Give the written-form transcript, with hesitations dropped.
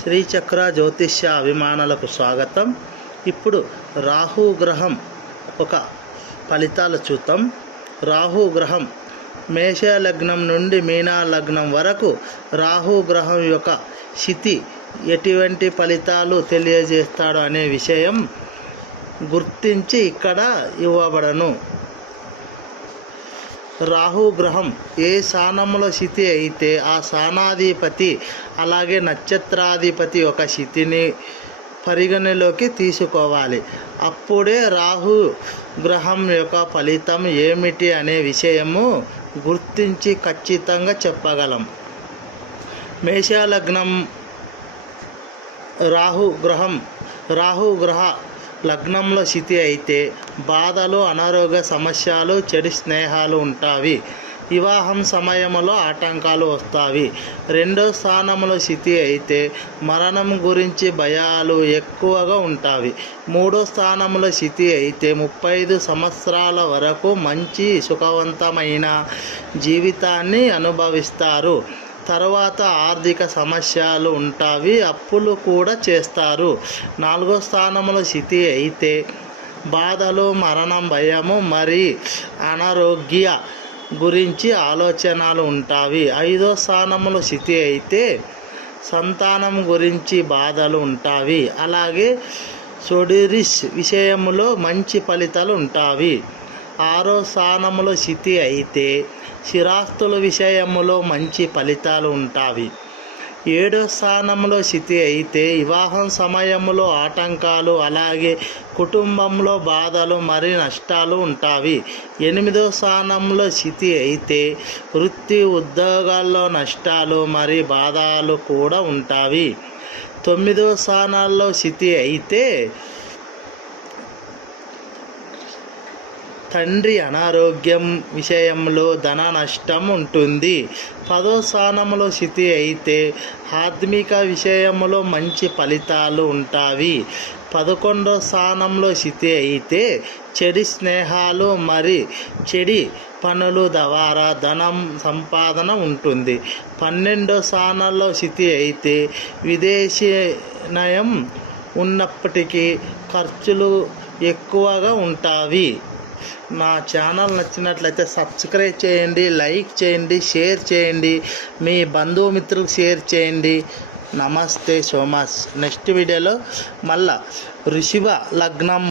శ్రీచక్ర జ్యోతిష్య అభిమానులకు స్వాగతం. ఇప్పుడు రాహు గ్రహం ఒక ఫలితాలు చూద్దాం. రాహు గ్రహం మేష లగ్నం నుండి మీనా లగ్నం వరకు రాహు గ్రహం యొక్క స్థితి ఎటువంటి ఫలితాలు తెలియజేస్తాడు అనే విషయం గుర్తించి ఇక్కడ ఇవ్వబడను. రాహు గ్రహం ఏ స్థానంలో స్థితి అయితే ఆ స్థానాధిపతి అలాగే నక్షత్రాధిపతి ఒక స్థితిని పరిగణలోకి తీసుకోవాలి. అప్పుడే రాహు గ్రహం యొక్క ఫలితం ఏమిటి అనే విషయము గుర్తించి ఖచ్చితంగా చెప్పగలం. మేష లగ్నం రాహు గ్రహ లగ్నంలో స్థితి అయితే బాధలు, అనారోగ్య సమస్యలు, చెడు స్నేహాలు ఉంటాయి. వివాహం సమయంలో ఆటంకాలు వస్తాయి. రెండో స్థానంలో స్థితి అయితే మరణం గురించి భయాలు ఎక్కువగా ఉంటాయి. మూడో స్థానంలో స్థితి అయితే 35 సంవత్సరాల వరకు మంచి సుఖవంతమైన జీవితాన్ని అనుభవిస్తారు. తర్వాత ఆర్థిక సమస్యలు ఉంటాయి, అప్పులు కూడా చేస్తారు. నాలుగో స్థానంలో స్థితి అయితే బాధలు, మరణం, భయము మరి అనారోగ్య గురించి ఆలోచనలు ఉంటాయి. ఐదో స్థానంలో స్థితి అయితే సంతానం గురించి బాధలు ఉంటాయి. అలాగే సోడిరిస్ విషయంలో మంచి ఫలితాలు ఉంటాయి. ఆరో స్థానంలో స్థితి అయితే స్థిరాస్తుల విషయంలో మంచి ఫలితాలు ఉంటాయి. ఏడో స్థానంలో స్థితి అయితే వివాహం సమయంలో ఆటంకాలు అలాగే కుటుంబంలో బాధలు మరి నష్టాలు ఉంటాయి. ఎనిమిదో స్థానంలో స్థితి అయితే వృత్తి ఉద్యోగాల్లో నష్టాలు మరి బాధలు కూడా ఉంటాయి. తొమ్మిదో స్థానాల్లో స్థితి అయితే తండ్రి అనారోగ్యం విషయంలో ధన నష్టం ఉంటుంది. 10వ స్థానంలో స్థితి అయితే ఆత్మిక విషయంలో మంచి ఫలితాలు ఉంటాయి. 11వ స్థానంలో స్థితి అయితే చెడు స్నేహాలు మరి చెడు పనుల ద్వారా ధనం సంపాదన ఉంటుంది. 12వ స్థానంలో స్థితి అయితే విదేశీనయం ఉన్నప్పటికీ ఖర్చులు ఎక్కువగా ఉంటాయి. నా ఛానల్ నచ్చినట్లయితే సబ్స్క్రైబ్ చేయండి, లైక్ చేయండి, షేర్ చేయండి, మీ బంధుమిత్రులకు షేర్ చేయండి. నమస్తే సో మచ్. నెక్స్ట్ వీడియోలో మళ్ళా వృషభ లగ్నం